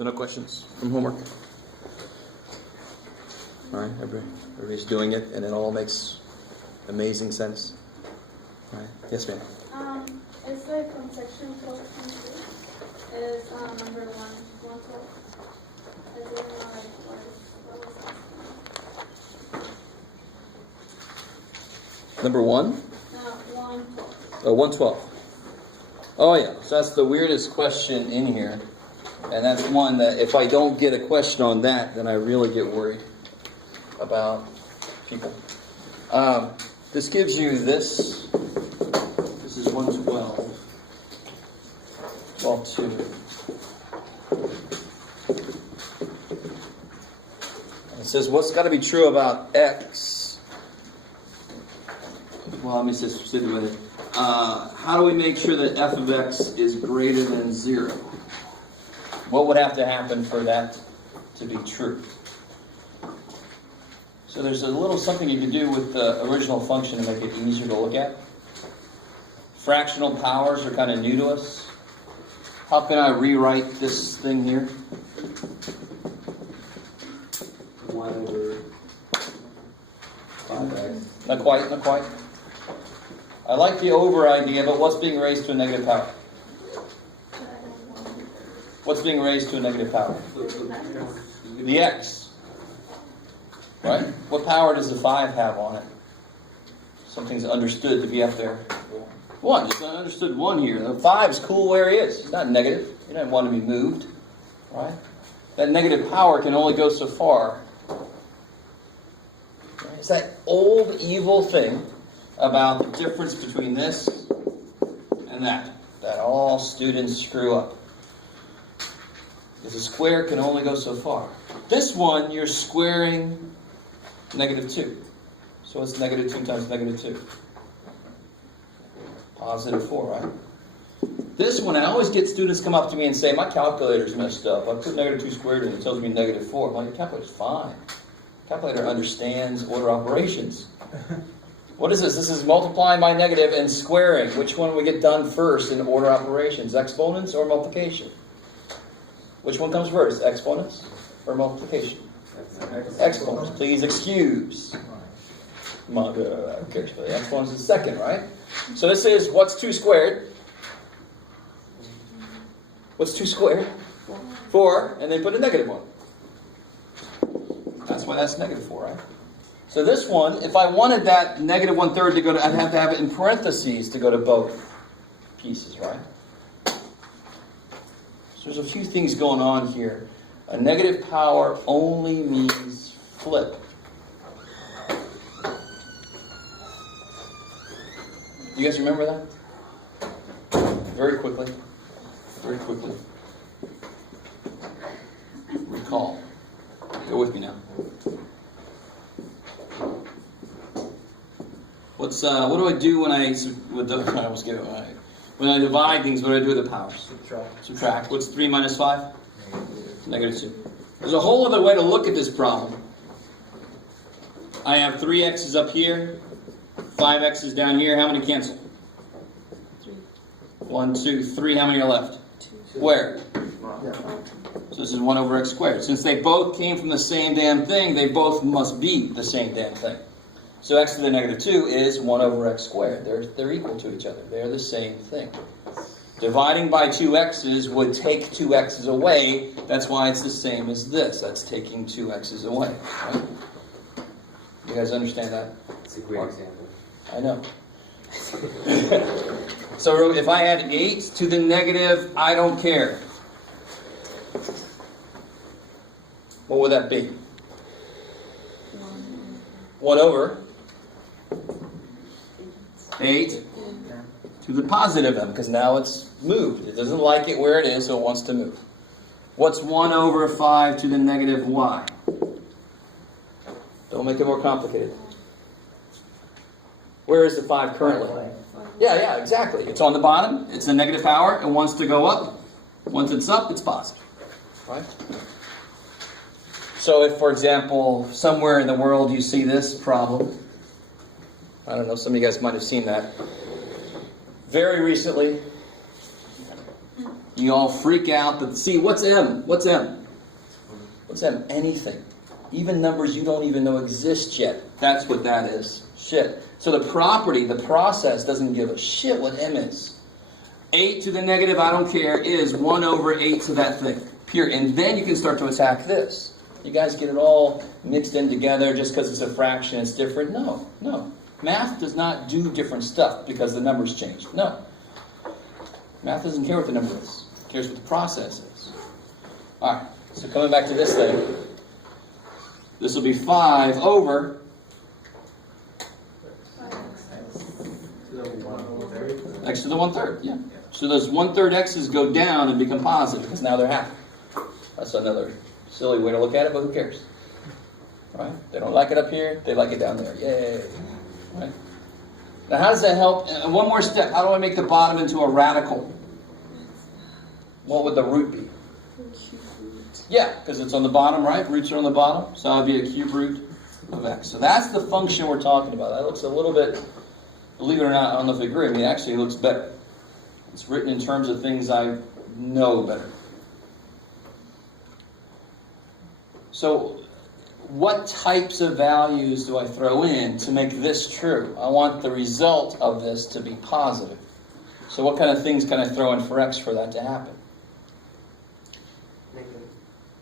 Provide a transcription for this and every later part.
So no questions from homework? All right, everybody's doing it, and it all makes amazing sense. All right, yes, ma'am. It's like from section 12.2 is number 112. I didn't know like what was that? Number 1? No, 112. Oh, 112. Oh, yeah. So that's the weirdest question in here. And that's one that if I don't get a question on that, then I really get worried about people. This gives you this. This is 112. 12.2. It says, what's got to be true about x? Well, let me say specifically with it. How do we make sure that f of x is greater than 0? What would have to happen for that to be true? So there's a little something you can do with the original function to make it easier to look at. Fractional powers are kind of new to us. How can I rewrite this thing here? 1 over 5x. Not quite. I like the over idea, but what's being raised to a negative power? What's being raised to a negative power? The x. Right? What power does the 5 have on it? Something's understood to be up there. 1. Just understood 1 here. The 5 is cool where he is. It's not negative. He doesn't want to be moved. Right? That negative power can only go so far. It's that old evil thing about the difference between this and that all students screw up. Because a square can only go so far. This one, you're squaring negative 2. So it's negative 2 times negative 2. Positive 4, right? This one, I always get students come up to me and say, my calculator's messed up. I put negative 2 squared in, it tells me negative 4. I'm like, your calculator's fine. Calculator understands order operations. What is this? This is multiplying by negative and squaring. Which one we get done first in order operations? Exponents or multiplication? Which one comes first? Exponents or multiplication? Exponents. Please excuse. Exponents is second, right? So this is what's 2 squared? What's 2 squared? 4, and then put a negative 1. That's why that's negative 4, right? So this one, if I wanted that negative 1/3 to go to, I'd have to have it in parentheses to go to both pieces, right? So there's a few things going on here. A negative power only means flip. You guys remember that? Very quickly. Recall. Go with me now. What do I do when I divide things? What do I do with the powers? Subtract. What's 3 minus 5? Negative 2. There's a whole other way to look at this problem. I have 3 x's up here, 5 x's down here. How many cancel? 1, 2, 3. How many are left? 2. Where? So this is 1 over x squared. Since they both came from the same damn thing, they both must be the same damn thing. So x to the negative 2 is 1 over x squared. They're equal to each other. They're the same thing. Dividing by 2 x's would take 2 x's away. That's why it's the same as this. That's taking 2 x's away. Right? You guys understand that? It's a great example. I know. So if I add 8 to the negative, I don't care. What would that be? 1 over 8 to the positive m, because now it's moved. It doesn't like it where it is, so it wants to move. What's 1 over 5 to the negative y? Don't make it more complicated. Where is the 5 currently? Yeah, exactly. It's on the bottom. It's a negative power. It wants to go up. Once it's up, it's positive. Right? So if, for example, somewhere in the world you see this problem, I don't know, some of you guys might have seen that. Very recently, You all freak out that, see, what's M? What's M? What's M? Anything. Even numbers you don't even know exist yet. That's what that is. Shit. So the property, the process doesn't give a shit what M is. 8 to the negative, I don't care, is 1 over 8 to that thing. Period. And then you can start to attack this. You guys get it all mixed in together just because it's a fraction, it's different. No, no. Math does not do different stuff because the numbers changed. No. Math doesn't care what the number is. It cares what the process is. All right. So coming back to this thing. This will be 5 over x to the 1/3. Yeah. So those 1/3 x's go down and become positive because now they're half. That's another silly way to look at it, but who cares? Right? They don't like it up here, they like it down there. Yay. Right? Now how does that help? One more step. How do I make the bottom into a radical? What would the root be? Yeah, because it's on the bottom, right? Roots are on the bottom. So that would be a cube root of x. So that's the function we're talking about. That looks a little bit, believe it or not, I don't know if you agree. I mean, actually it looks better. It's written in terms of things I know better. So what types of values do I throw in to make this true? I want the result of this to be positive. So what kind of things can I throw in for x for that to happen? Negative.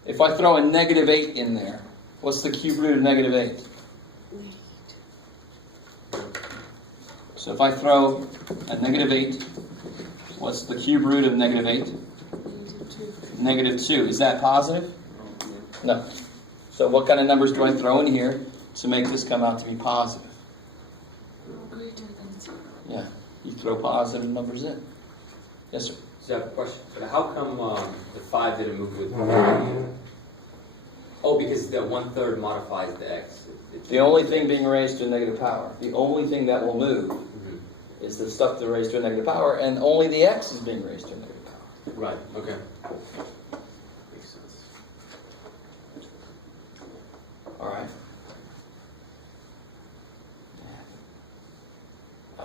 If I throw a negative 8 in there, what's the cube root of negative 8? So if I throw a negative 8, what's the cube root of negative 8? Negative 2. Is that positive? No. So what kind of numbers do I throw in here to make this come out to be positive? Greater than 0. Yeah, you throw positive numbers in. Yes, sir. So I have a question. But how come the 5 didn't move with? Oh, because the 1/3 modifies the x. The only thing being raised to a negative power, the only thing that will move is the stuff that's raised to a negative power, and only the x is being raised to a negative power. Right. Okay. Makes sense. All right. I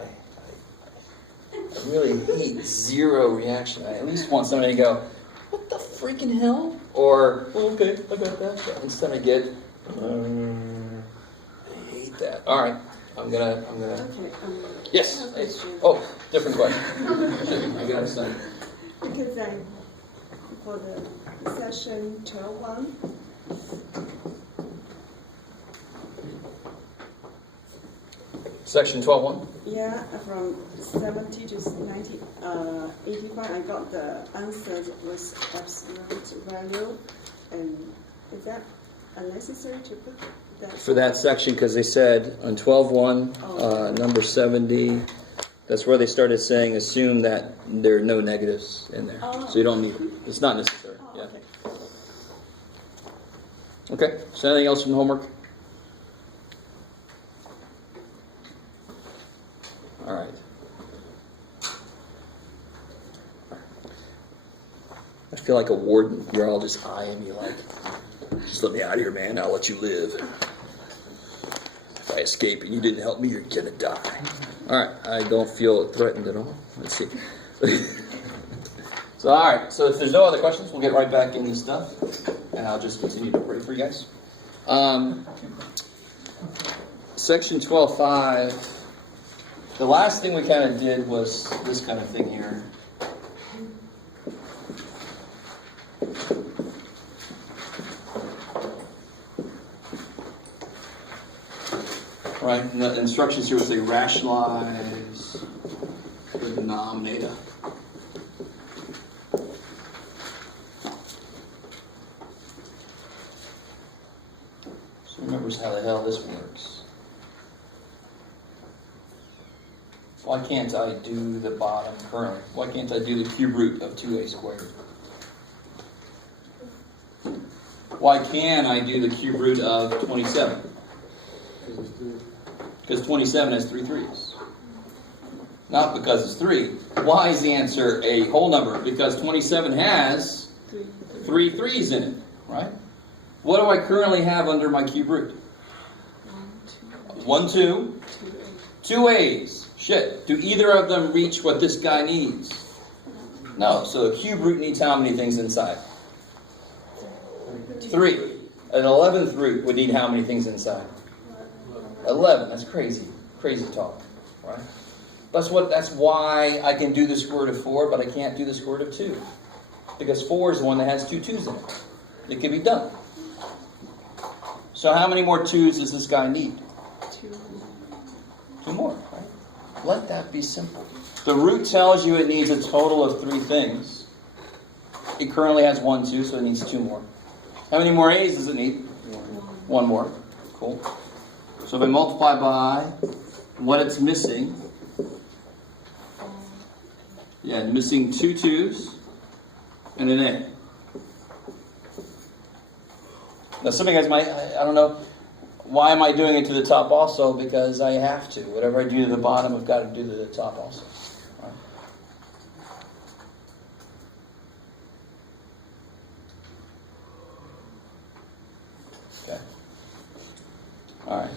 really hate zero reaction. I at least want somebody to go, what the freaking hell? Or, well, okay, I got that. Instead I get, I hate that. All right, I'm gonna. Okay, Yes. I have a question. Oh, different question. I got some. Because for the session 12.1, Section 12.1. yeah, from 70 to 90, 85, I got the answer was absolute value. And is that unnecessary to put that? For that section, because they said on 12.1, number 70, that's where they started saying assume that there are no negatives in there. Oh. So you don't need it. It's not necessary. Oh, Yeah. okay. Okay, so anything else from the homework? All right. I feel like a warden. You're all just eyeing me like, just let me out of here, man. I'll let you live. If I escape and you didn't help me, you're gonna die. All right, I don't feel threatened at all. Let's see. So, all right. So if there's no other questions, we'll get right back into stuff, and I'll just continue to pray for you guys. Section 12.5. The last thing we kind of did was this kind of thing here. Right, and the instructions here would say rationalize the denominator. So remember how the hell this works. Why can't I do the bottom currently? Why can't I do the cube root of 2a squared? Why can I do the cube root of 27? Because 27 has 3 threes. Not because it's 3. Why is the answer a whole number? Because 27 has 3 threes in it, right? What do I currently have under my cube root? 1, 2, 2 a's. Shit. Do either of them reach what this guy needs? No, so the cube root needs how many things inside? 3. An 11th root would need how many things inside? 11. That's crazy. Crazy talk, right? That's why I can do the square root of 4, but I can't do the square root of 2. Because 4 is the one that has 2 2's in it. It can be done. So how many more 2's does this guy need? 2 more, right? Let that be simple. The root tells you it needs a total of 3 things. It currently has 1, 2, so it needs 2 more. How many more A's does it need? 1 more. Cool. So if I multiply by what it's missing, yeah, missing 2 2's and an A. Now some of you guys might, I don't know, why am I doing it to the top also? Because I have to. Whatever I do to the bottom, I've got to do to the top also. Right? Okay. All right.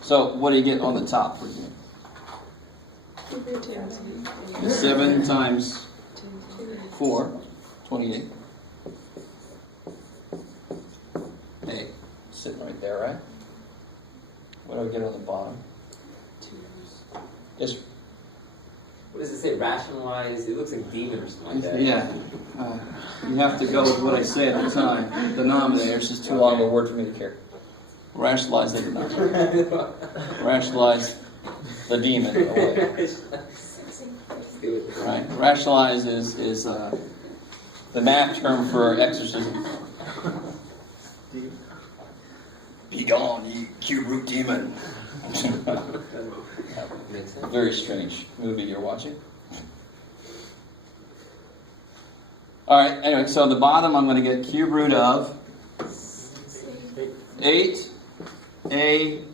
So what do you get on the top for you? 7 times 4, 28. A, sitting right there, right? What do I get on the bottom? Just What does it say? Rationalize? It looks like demon or something like that. yeah. You have to go with what I say at the time. Denominator is just too long of a word for me to care. Rationalize the denominator. Rationalize the demon away. Right. Rationalize is the math term for exorcism. Be gone, ye cube root demon. Very strange movie you're watching. Alright, anyway, so at the bottom I'm going to get cube root of 8a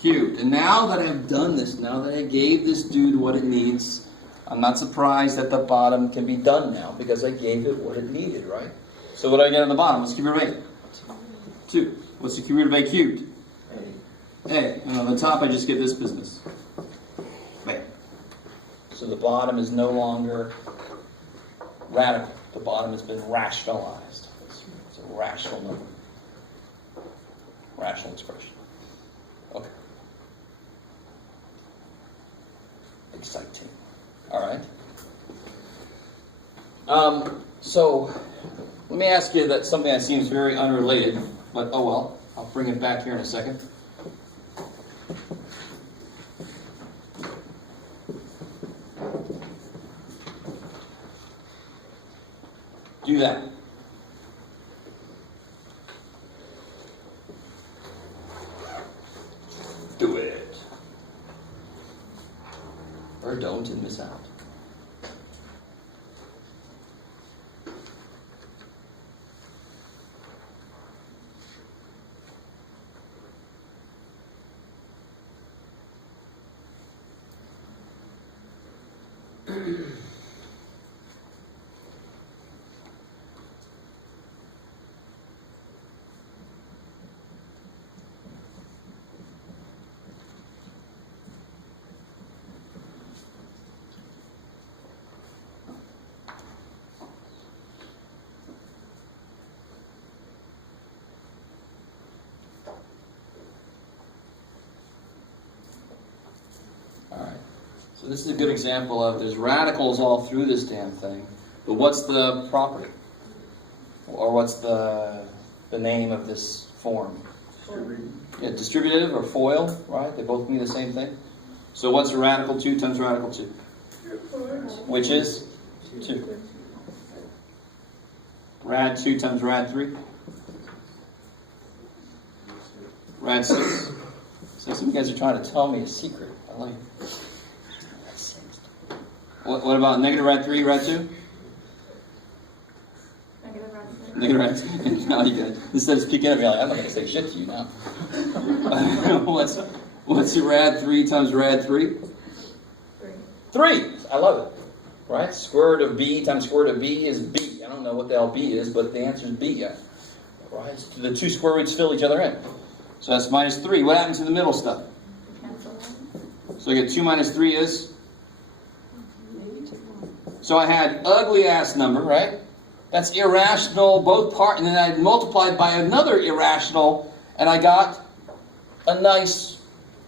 cubed. And now that I've done this, now that I gave this dude what it needs, I'm not surprised that the bottom can be done now because I gave it what it needed, right? So what do I get on the bottom? What's the cube root of 8? 2. What's the cube root of a cubed? A. And on the top I just get this business. Bam. So the bottom is no longer radical. The bottom has been rationalized. It's a rational number. Rational expression. Okay. Exciting. All right. So let me ask you that something that seems very unrelated, but oh well. I'll bring it back here in a second. Do that. Do it. Or don't and miss out. So this is a good example of there's radicals all through this damn thing, but what's the property? Or what's the name of this form? Yeah, distributive or FOIL, right? They both mean the same thing. So what's a radical 2 times radical 2? Which is 2. Rad 2 times rad 3? Rad 6. So some of you guys are trying to tell me a secret. I like it. What about negative rad 3, rad 2? Negative rad 3. Negative rad 2. Now you guys, instead of speaking up, you're like, I'm not going to say shit to you now. What's rad 3 times rad 3? 3. I love it. Right? Square root of b times square root of b is b. I don't know what the hell b is, but the answer is b. Right? The 2 square roots fill each other in. So that's minus 3. What happens to the middle stuff? Cancel. So I get 2 minus 3 is? So I had ugly ass number, right? That's irrational, both part, and then I multiplied by another irrational, and I got a nice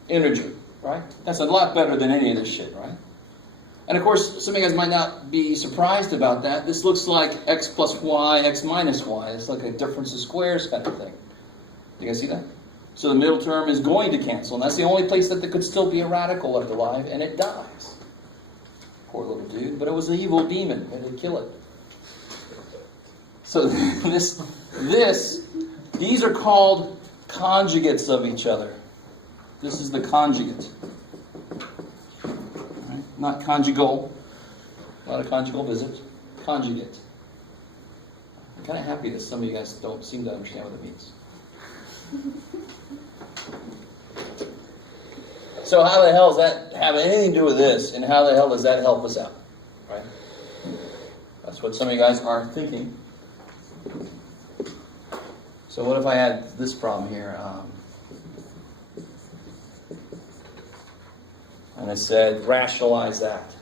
integer, right? That's a lot better than any of this shit, right? And of course, some of you guys might not be surprised about that. This looks like x plus y, x minus y. It's like a difference of squares kind of thing. You guys see that? So the middle term is going to cancel, and that's the only place that there could still be a radical left alive, and it dies. Poor little dude, but it was an evil demon, and it'd kill it. So these are called conjugates of each other. This is the conjugate. Right? Not conjugal, not a conjugal visit, conjugate. I'm kind of happy that some of you guys don't seem to understand what it means. So how the hell does that have anything to do with this, and how the hell does that help us out? Right? That's what some of you guys are thinking. So what if I had this problem here? And I said, rationalize that.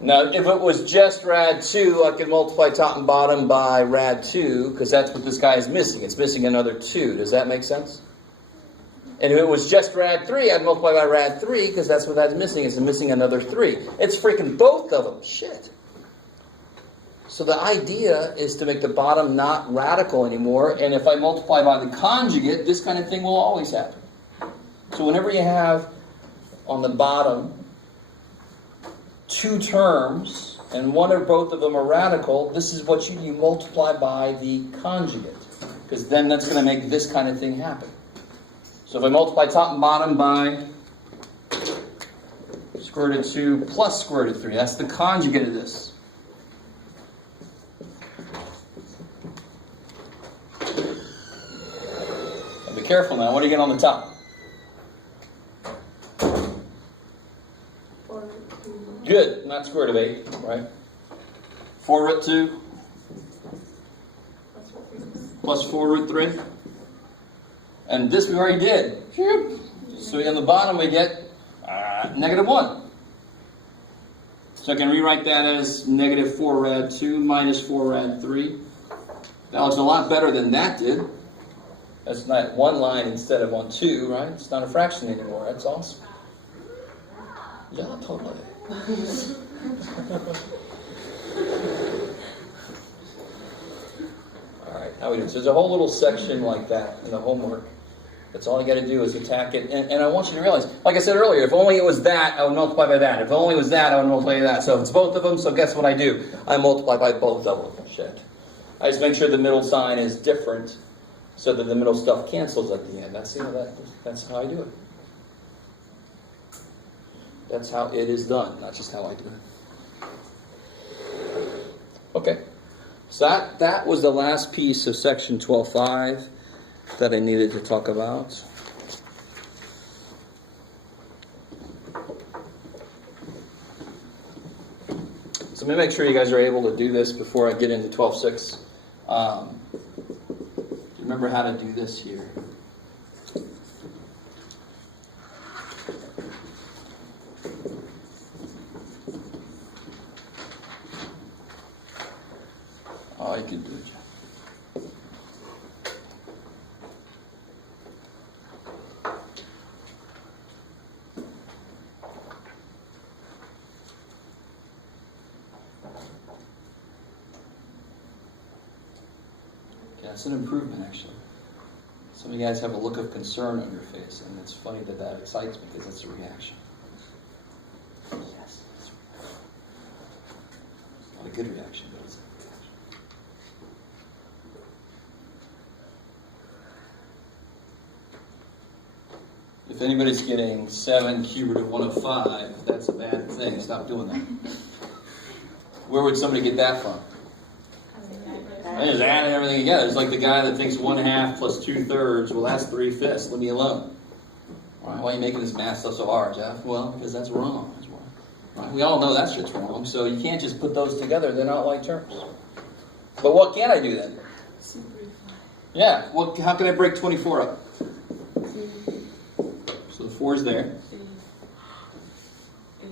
Now, if it was just rad 2, I could multiply top and bottom by rad 2, because that's what this guy is missing. It's missing another 2. Does that make sense? And if it was just rad 3, I'd multiply by rad 3, because that's what that's missing. It's missing another 3. It's freaking both of them. Shit. So the idea is to make the bottom not radical anymore, and if I multiply by the conjugate, this kind of thing will always happen. So whenever you have on the bottom 2 terms, and one or both of them are radical, this is what you multiply by the conjugate, because then that's going to make this kind of thing happen. So if I multiply top and bottom by square root of 2 plus square root of 3, that's the conjugate of this. Now be careful now. What do you get on the top? Good, not square root of 8, right? 4 root 2 plus 4 root 3. And this we already did. So on the bottom we get negative 1. So I can rewrite that as negative 4 rad 2 minus 4 rad 3. That looks a lot better than that did. That's not one line instead of on 2, right? It's not a fraction anymore. That's awesome. Yeah, totally. Alright, how we do? So there's a whole little section like that in the homework. That's all you got to do is attack it. And I want you to realize, like I said earlier, if only it was that, I would multiply by that. If only it was that, I would multiply by that. So if it's both of them, so guess what I do? I multiply by both of them. Shit. I just make sure the middle sign is different so that the middle stuff cancels at the end. That's how I do it. That's how it is done, not just how I do it. Okay. So that was the last piece of section 12.5 that I needed to talk about. So let me make sure you guys are able to do this before I get into 12.6. Remember how to do this here. Oh, you can do it, Jeff. Yeah, it's an improvement, actually. Some of you guys have a look of concern on your face, and it's funny that excites me because it's a reaction. Yes. It's not a good reaction, but it's a reaction. If anybody's getting 7 cubed root of 105, that's a bad thing. Stop doing that. Where would somebody get that from? I just added everything together. It's like the guy that thinks 1/2 plus 2/3, well, that's 3/5. Leave me alone. Right? Why are you making this math stuff so hard, Jeff? Well, because that's wrong. That's wrong. Right? We all know that shit's wrong, so you can't just put those together. They're not like terms. But what can I do then? Yeah, how can I break 24 up? So the 4 is there.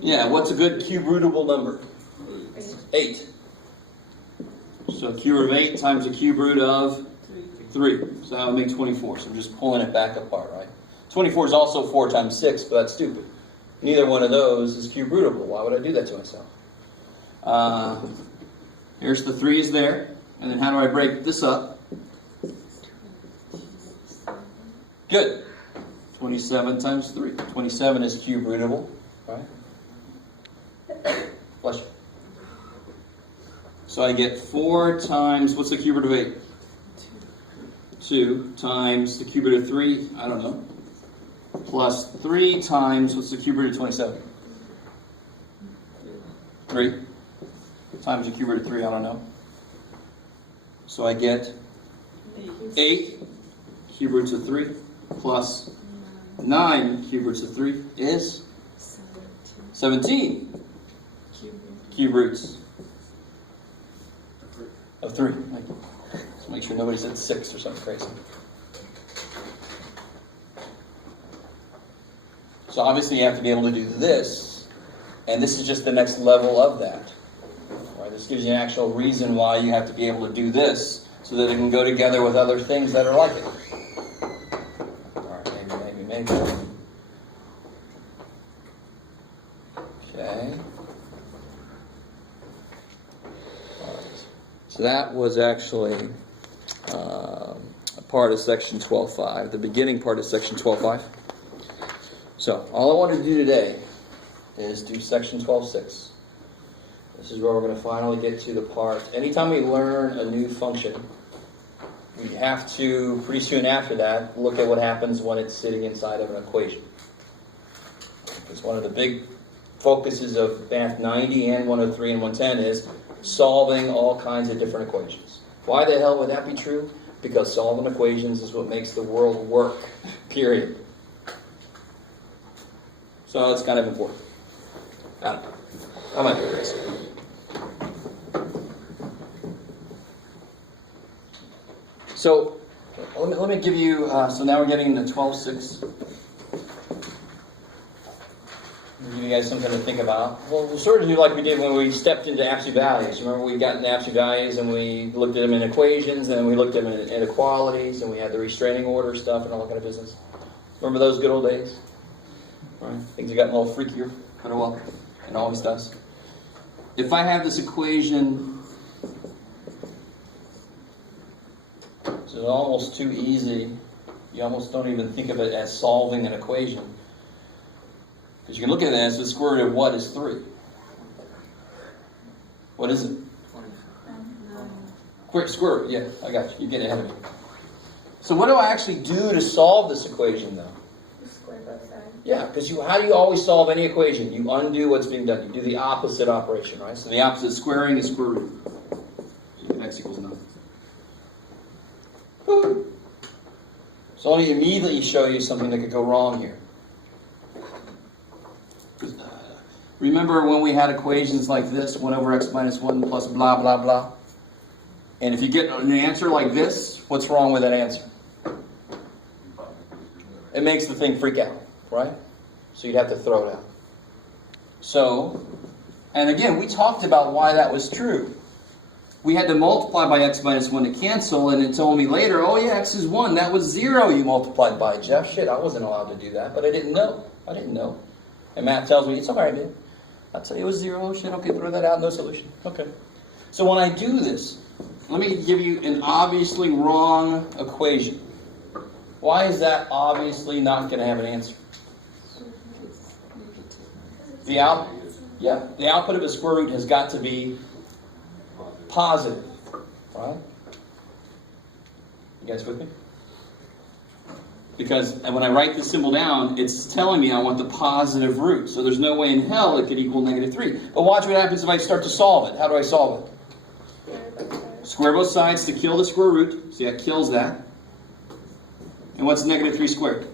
8 Yeah, what's a good cube rootable number? 8. So cube root of 8 times the cube root of 3. So that would make 24. So I'm just pulling it back apart, right? 24 is also 4 times 6, but that's stupid. Neither one of those is cube rootable. Why would I do that to myself? Here's the 3 is there. And then how do I break this up? Good. 27 times 3. 27 is cube rootable, right? Bless you. So I get 4 times, what's the cube root of 8? 2 times the cube root of 3, I don't know. Plus 3 times, what's the cube root of 27? 3 times the cube root of 3, I don't know. So I get 8 cube roots of 3 plus 9 cube roots of 3 is 17 cube roots of 3. Let's make sure nobody said 6 or something crazy. So obviously you have to be able to do this, and this is just the next level of that. Right? This gives you an actual reason why you have to be able to do this, so that it can go together with other things that are like it. Alright, maybe. Okay. Alright. So that was actually a part of section 12.5, the beginning part of section 12.5. So, all I want to do today is do section 12.6. This is where we're going to finally get to the part. Anytime we learn a new function, we have to, pretty soon after that, look at what happens when it's sitting inside of an equation. Because one of the big focuses of Math 90 and 103 and 110 is solving all kinds of different equations. Why the hell would that be true? Because solving equations is what makes the world work, period. So it's kind of important. I don't know. I might be crazy. So let me give you, so now we're getting into 12.6. Give you guys something to think about. Well, we'll sort of do like we did when we stepped into absolute values. Remember we got into absolute values and we looked at them in equations, and then we looked at them in inequalities, and we had the restraining order stuff and all that kind of business. Remember those good old days? Right? Things have gotten a little freakier, kind of well, and always does. If I have this equation, it's almost too easy. You almost don't even think of it as solving an equation. Because you can look at it as the square root of what is 3? What is it? 9. Square root, yeah, I got you. You're getting ahead of me. So what do I actually do to solve this equation, though? Yeah, because how do you always solve any equation? You undo what's being done. You do the opposite operation, right? So the opposite of squaring is square root. So x equals 9. So let me immediately show you something that could go wrong here. Remember when we had equations like this, 1 over x minus 1 plus blah, blah, blah? And if you get an answer like this, what's wrong with that answer? It makes the thing freak out. Right? So you'd have to throw it out. So, and again, we talked about why that was true. We had to multiply by x minus 1 to cancel, and it told me later, oh yeah, x is 1. That was 0 you multiplied by. Jeff, shit, I wasn't allowed to do that, but I didn't know. And math tells me, it's all right, man. I'd say it was 0. Shit, okay, throw that out, no solution. Okay. So when I do this, let me give you an obviously wrong equation. Why is that obviously not going to have an answer? The output of a square root has got to be positive, right? You guys with me? Because when I write this symbol down, it's telling me I want the positive root. So there's no way in hell it could equal -3. But watch what happens if I start to solve it. How do I solve it? Square both sides to kill the square root. See, that kills that. And what's -3 squared?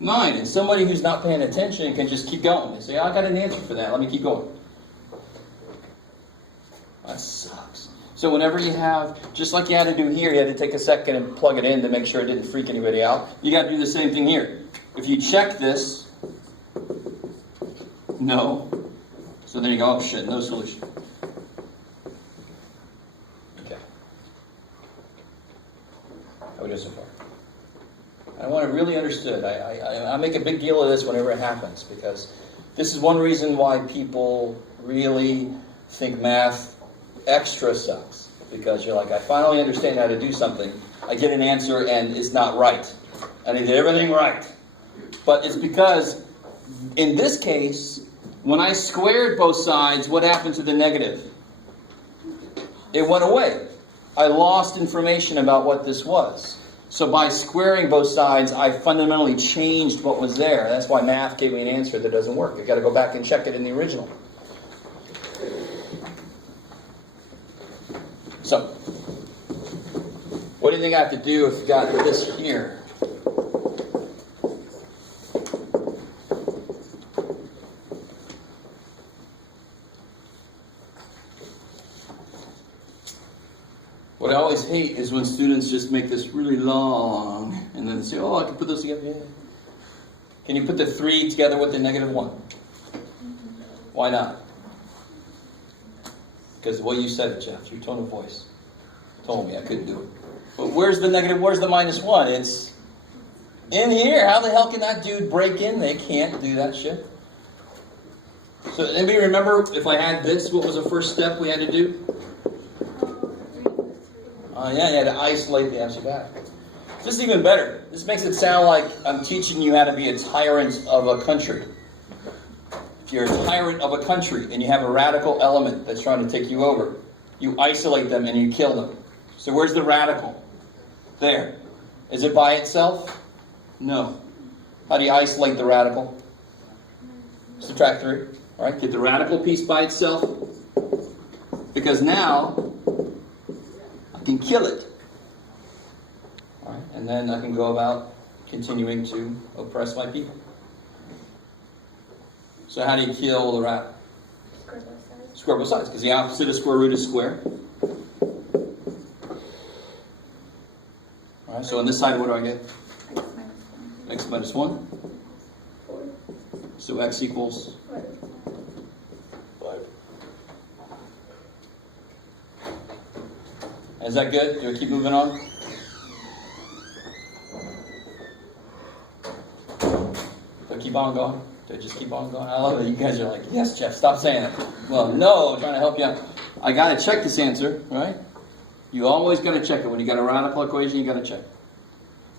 9. And somebody who's not paying attention can just keep going. They say, I got an answer for that. Let me keep going. That sucks. So whenever you have, just like you had to do here, you had to take a second and plug it in to make sure it didn't freak anybody out. You got to do the same thing here. If you check this, No. So then you go, oh shit, no solution. Okay. How we do so far? I want it really understood. I make a big deal of this whenever it happens, because this is one reason why people really think math extra sucks. Because you're like, I finally understand how to do something. I get an answer and it's not right. And I did everything right. But it's because, in this case, when I squared both sides, what happened to the negative? It went away. I lost information about what this was. So by squaring both sides, I fundamentally changed what was there. That's why math gave me an answer that doesn't work. You've got to go back and check it in the original. So, what do you think I have to do if you got this here? What I always hate is when students just make this really long and then say, oh, I can put those together. Yeah. Can you put the 3 together with the -1? Why not? Because the way you said it, Jeff, your tone of voice told me I couldn't do it. But where's the negative? Where's the -1? It's in here. How the hell can that dude break in? They can't do that shit. So anybody remember if I had this, what was the first step we had to do? Yeah, you had to isolate the answer back. This is even better. This makes it sound like I'm teaching you how to be a tyrant of a country. If you're a tyrant of a country and you have a radical element that's trying to take you over, you isolate them and you kill them. So where's the radical? There. Is it by itself? No. How do you isolate the radical? Subtract 3. All right, get the radical piece by itself. Because now I can kill it. All right, and then I can go about continuing to oppress my people. So how do you kill the radical? Square both sides. Square both sides, because the opposite of square root is square. All right, so on this side, what do I get? X minus 1. 4. So x equals 5. 5. Is that good? Do I keep moving on? Do I keep on going? Do I just keep on going? I love it. You guys are like, yes, Jeff, stop saying it. Well, no, I'm trying to help you out. I got to check this answer, right? You always got to check it. When you got a radical equation, you got to check.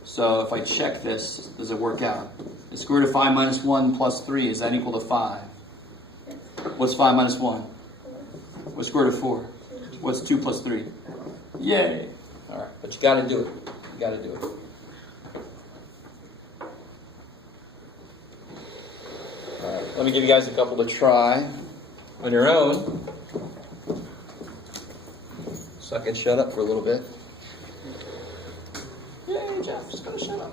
So if I check this, does it work out? The square root of 5 minus 1 plus 3, is that equal to 5? What's 5 minus 1? What's square root of 4? What's 2 plus 3? Yay! All right, but you got to do it. You got to do it. All right, let me give you guys a couple to try on your own. So I can shut up for a little bit. Yay, Jeff, just gonna shut up.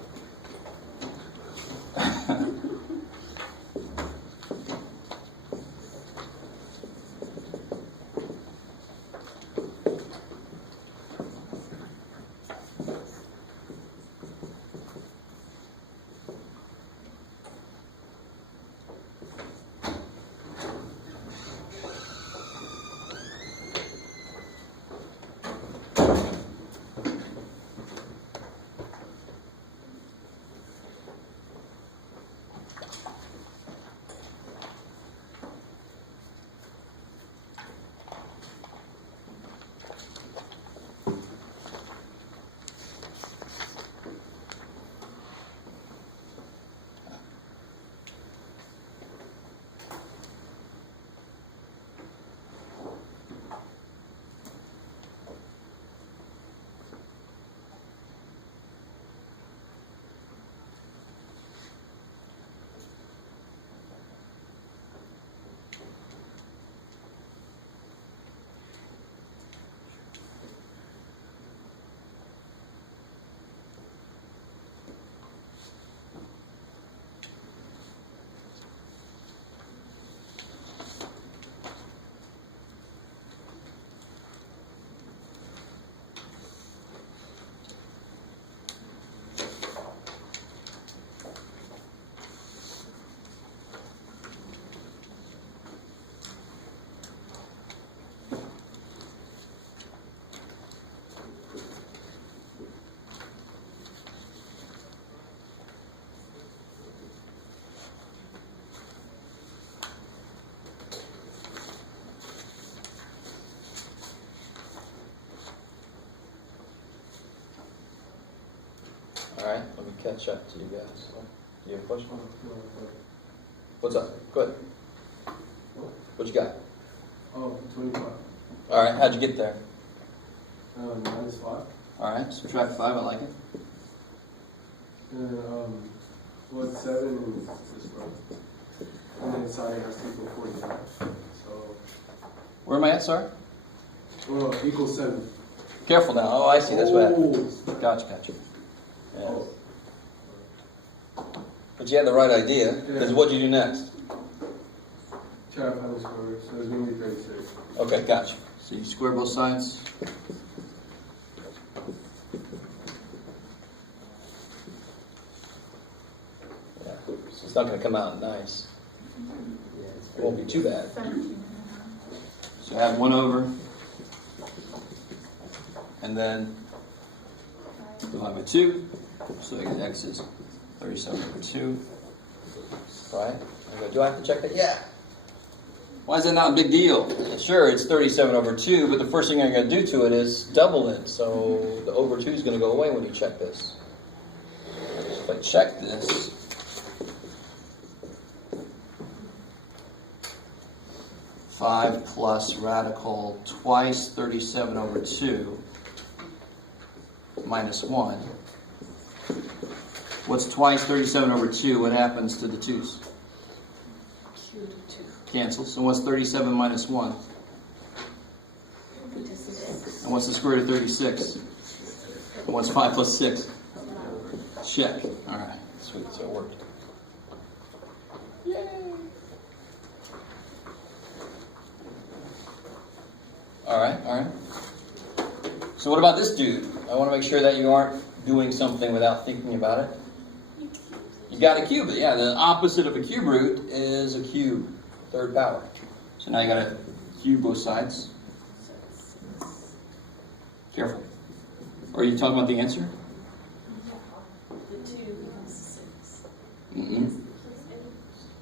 check to you guys. Do you have a question? What's up? Go ahead. What you got? Oh, 25. All right, how'd you get there? Minus 5. All right, subtract 5, I like it. And then, what's 7 and this one? And then side has to equal 49. So, Where am I at, sorry? well, equals 7. Careful now. Oh, I see. That's what happened. Oh. Gotcha. Yeah. Oh. But you had the right idea, because Yeah. what'd you do next? Try to find the square root, so it's going to be 36. Okay, gotcha. So you square both sides. Yeah, so it's not going to come out nice. Yeah, it's It won't be too bad. 17. So add 1 over, and then divide by 2. So I get x is 37 over 2. Right? I go, do I have to check that? Yeah. Why is that not a big deal? Sure, it's 37 over 2, but the first thing I'm going to do to it is double it. So the over 2 is going to go away when you check this. So if I check this, five plus radical twice 37 over 2 minus 1. What's twice 37 over 2? What happens to the 2's? Cancels. So what's 37 minus 1? And what's the square root of 36? And what's 5 plus 6? Check. All right. Sweet. So it worked. Yay! All right. So what about this dude? I want to make sure that you aren't doing something without thinking about it. You got to cube it. Yeah, the opposite of a cube root is a cube, third power. So now you got to cube both sides. Careful. Or are you talking about the answer? The 2 becomes 6. Mm-mm.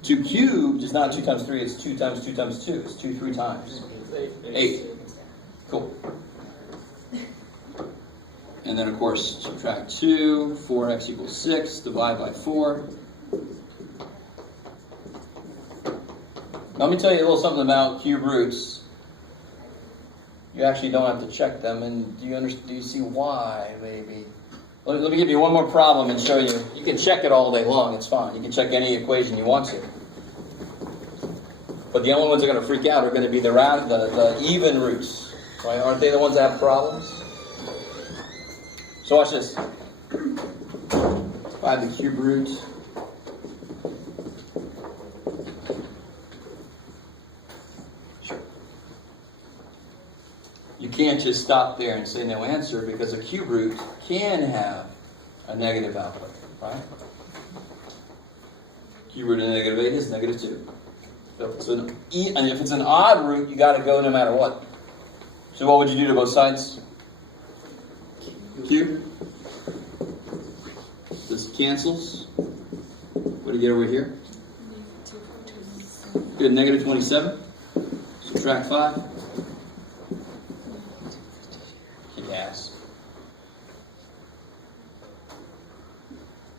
2 cubed is not 2 times 3, it's 2 times 2 times 2. It's 2 3 times. 8. Cool. And then, of course, subtract 2. 4x equals 6. Divide by 4. Now, let me tell you a little something about cube roots. You actually don't have to check them. And do you see why, maybe? Let me give you one more problem and show you. You can check it all day long. It's fine. You can check any equation you want to. But the only ones that are going to freak out are going to be the even roots. Right? Aren't they the ones that have problems? So watch this. If I have the cube root, sure. You can't just stop there and say no answer, because a cube root can have a negative output, right? Cube root of negative 8 is negative 2. And if it's an odd root, you got to go no matter what. So what would you do to both sides? Cube. This cancels. What do you get over here? Good, negative 27. Subtract 5. Kick ass.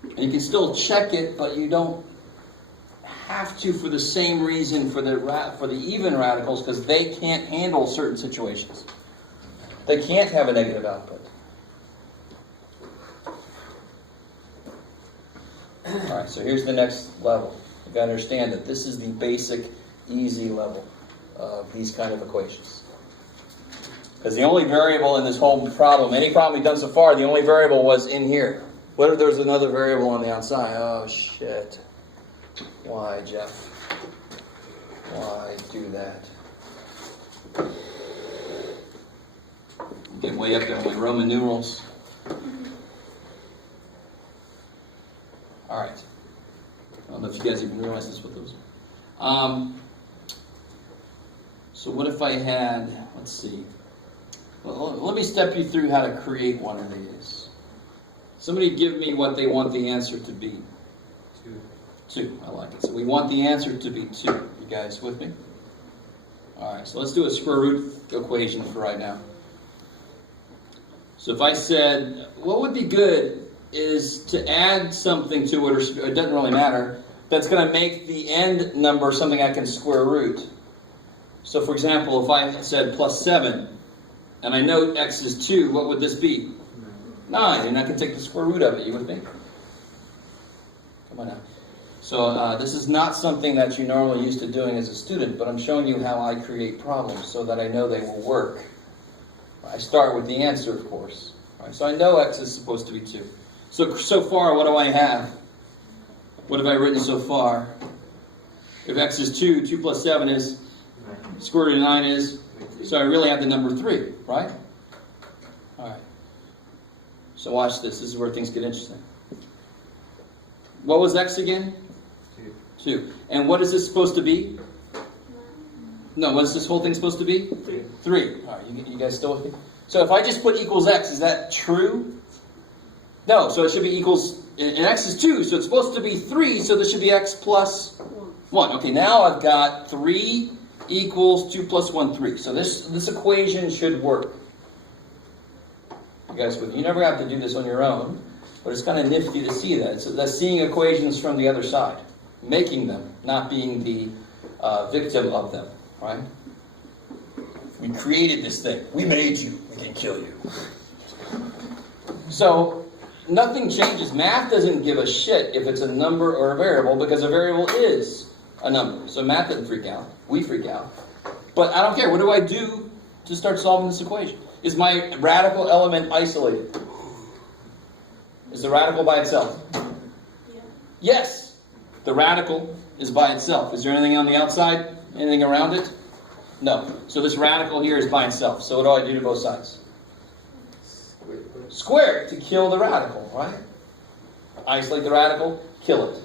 And you can still check it, but you don't have to for the same reason for the even radicals, because they can't handle certain situations. They can't have a negative output. All right, so here's the next level. You've got to understand that this is the basic, easy level of these kind of equations. Because the only variable in this whole problem, any problem we've done so far, the only variable was in here. What if there's another variable on the outside? Oh, shit. Why, Jeff? Why do that? Get way up there with Roman numerals. All right. I don't know if you guys even realize this with those. So what if I had, let's see. Well, let me step you through how to create one of these. Somebody give me what they want the answer to be. 2. I like it. So we want the answer to be 2. You guys with me? All right, so let's do a square root equation for right now. So if I said, what would be good is to add something to it, or it doesn't really matter, that's going to make the end number something I can square root. So for example, if I said plus 7, and I know x is 2, what would this be? 9, and I can take the square root of it, you with me? Come on now. So this is not something that you're normally used to doing as a student, but I'm showing you how I create problems so that I know they will work. I start with the answer, of course. Right? So I know x is supposed to be 2. So far, what do I have? What have I written so far? If x is 2, 2 plus 7 is, square root of 9 is, so I really have the number 3, right? All right. So watch this. This is where things get interesting. What was x again? 2. And what is this supposed to be? No, what is this whole thing supposed to be? 3. All right, you guys still with me? So if I just put equals x, is that true? No, so it should be equals, and x is 2, so it's supposed to be 3, so this should be x plus 1. Okay, now I've got 3 equals 2 plus 1, 3. So this equation should work. You guys, you never have to do this on your own, but it's kind of nifty to see that. So that's seeing equations from the other side, making them, not being the victim of them, right? We created this thing. We made you. We can kill you. So nothing changes. Math doesn't give a shit if it's a number or a variable, because a variable is a number. So math doesn't freak out. We freak out. But I don't care. What do I do to start solving this equation? Is my radical element isolated? Is the radical by itself? Yeah. Yes. The radical is by itself. Is there anything on the outside? Anything around it? No. So this radical here is by itself. So what do I do to both sides? Square it to kill the radical, right? Isolate the radical, kill it.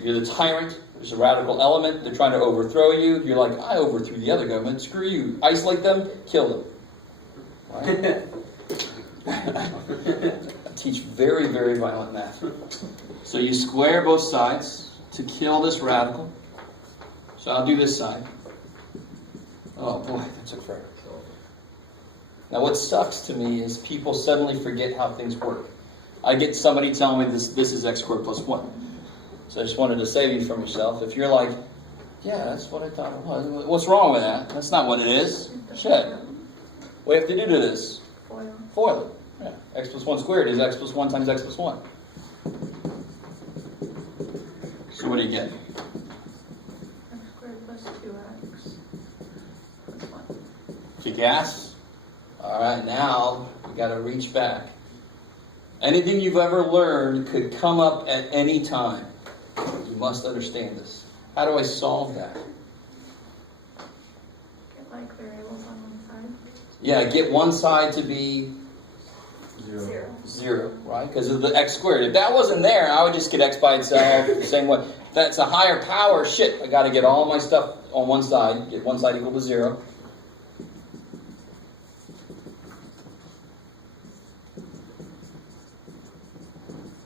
You're the tyrant. There's a radical element. They're trying to overthrow you. You're like, I overthrew the other government. Screw you. Isolate them, kill them. Right? I teach very, very violent math. So you square both sides to kill this radical. So I'll do this side. Oh boy, that took forever. Now what sucks to me is people suddenly forget how things work. I get somebody telling me this is x squared plus 1. So I just wanted to save you from yourself. If you're like, yeah, that's what I thought it was. What's wrong with that? That's not what it is. Shit. What do you have to do to this? Foil it. Yeah. X plus 1 squared is x plus 1 times x plus 1. So what do you get? X squared plus 2x plus 1. Kick ass? Alright, now you gotta reach back. Anything you've ever learned could come up at any time. You must understand this. How do I solve that? Get like variables on one side. Yeah, get one side to be 0. 0, right? Because of the x squared. If that wasn't there, I would just get x by itself the same way. If that's a higher power, shit, I gotta get all my stuff on one side, get one side equal to 0.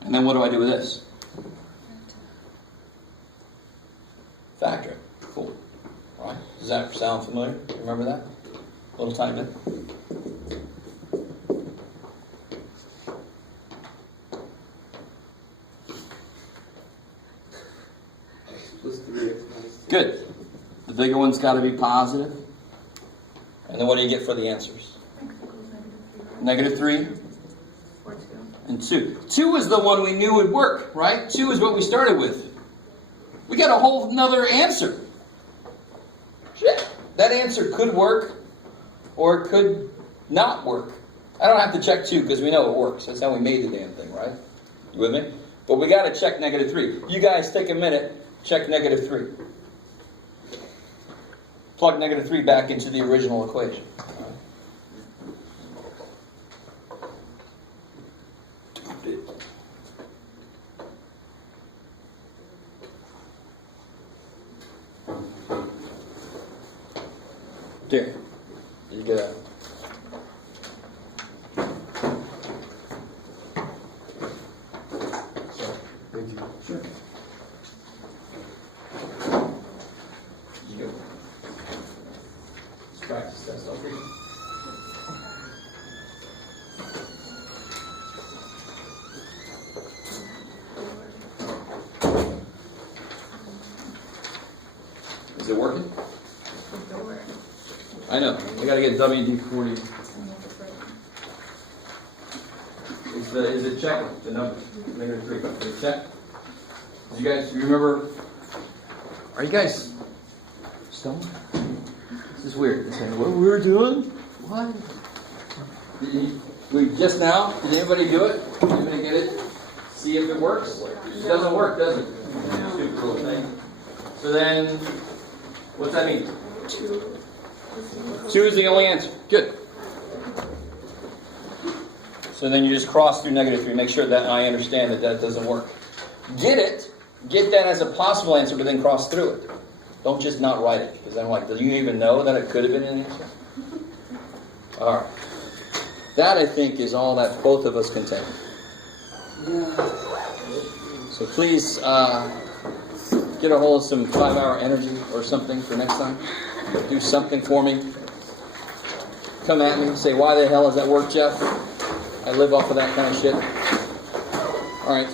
And then what do I do with this? Factor it. Cool. All right. Does that sound familiar? Remember that? A little tiny bit. Plus 3x minus 2. Good. The bigger one's got to be positive. And then what do you get for the answers? X equals -3. -3 Or 2. and 2. 2 is the one we knew would work, right? 2 is what we started with. We got a whole nother answer. Shit. That answer could work or it could not work. I don't have to check 2 because we know it works. That's how we made the damn thing, right? You with me? But we got to check -3. You guys take a minute, check -3. Plug -3 back into the original equation. There. You get out. Thank you. Sure. You go. Let's practice that stuff here. I know. I gotta get WD-40. Is it check? The number. -3. Okay, check. Did you guys remember? Are you guys stoned? This is weird. This is what we were doing? What? We just now? Did anybody do it? Anybody get it? See if it works? It doesn't work, does it? Super cool thing. So then, what's that mean? 2 is the only answer. Good. So then you just cross through -3. Make sure that I understand that that doesn't work. Get it. Get that as a possible answer, but then cross through it. Don't just not write it. Because I'm like, do you even know that it could have been an answer? All right. That, I think, is all that both of us can take. So please get a hold of some 5-hour energy or something for next time. Do something for me. Come at me. Say, why the hell does that work, Jeff? I live off of that kind of shit. All right.